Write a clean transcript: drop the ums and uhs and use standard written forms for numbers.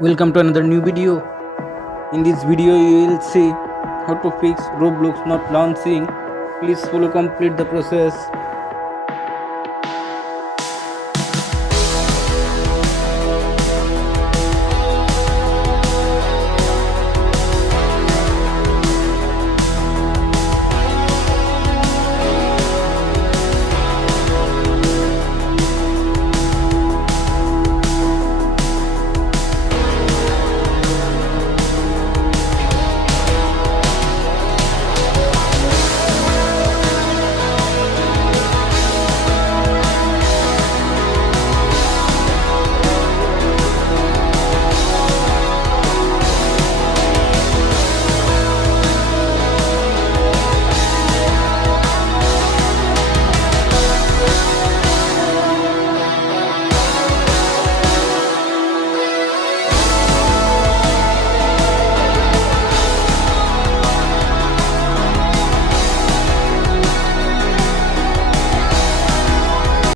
Welcome to another new video. In this video you will see how to fix Roblox not launching. Please follow complete the process.